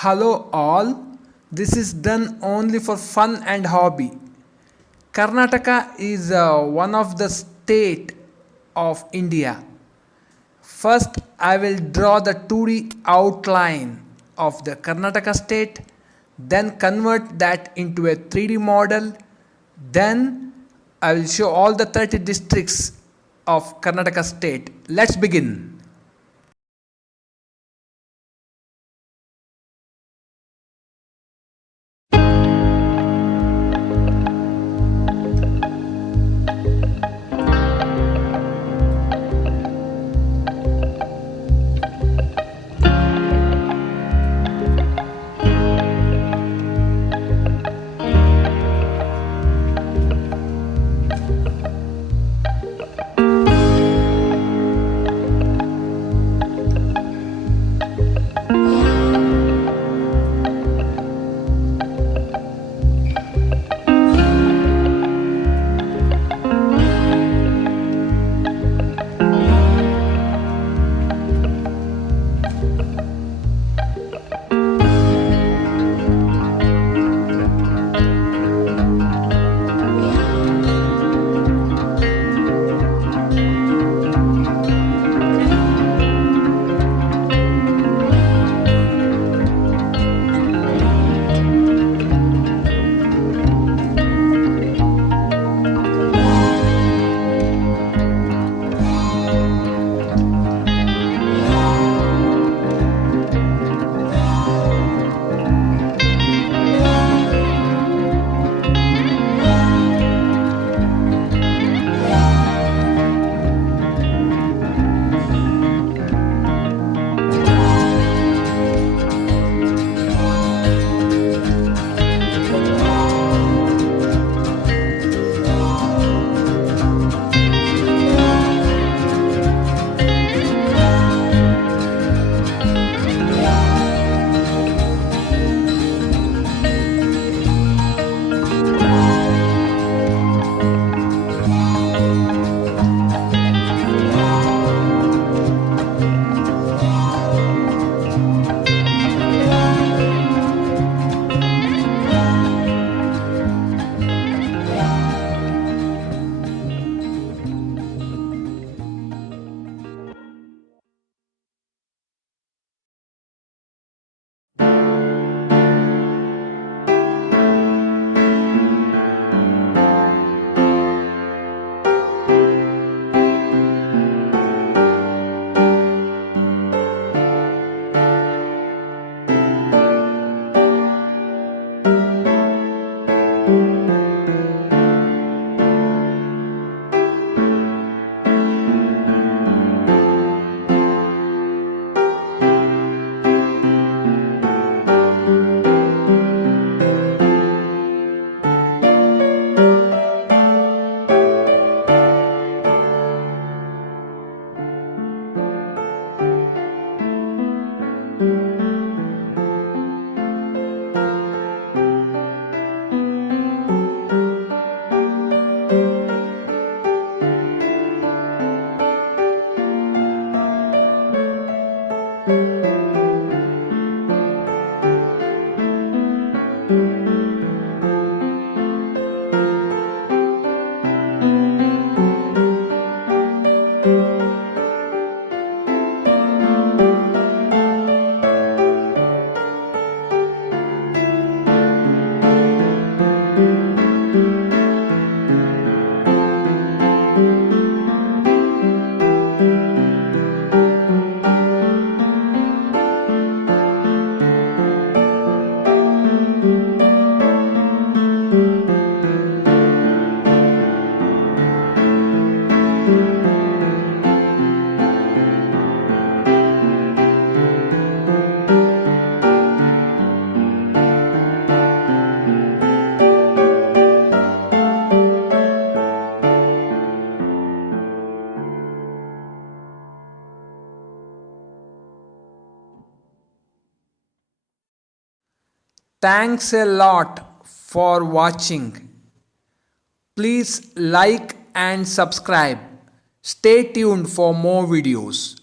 Hello all, this is done only for fun and hobby. Karnataka is one of the state of India. First, I will draw the 2D outline of the Karnataka state, then convert that into a 3D model, then I will show all the 30 districts of Karnataka state. Let's begin. Thanks a lot for watching. Please like and subscribe. Stay tuned for more videos.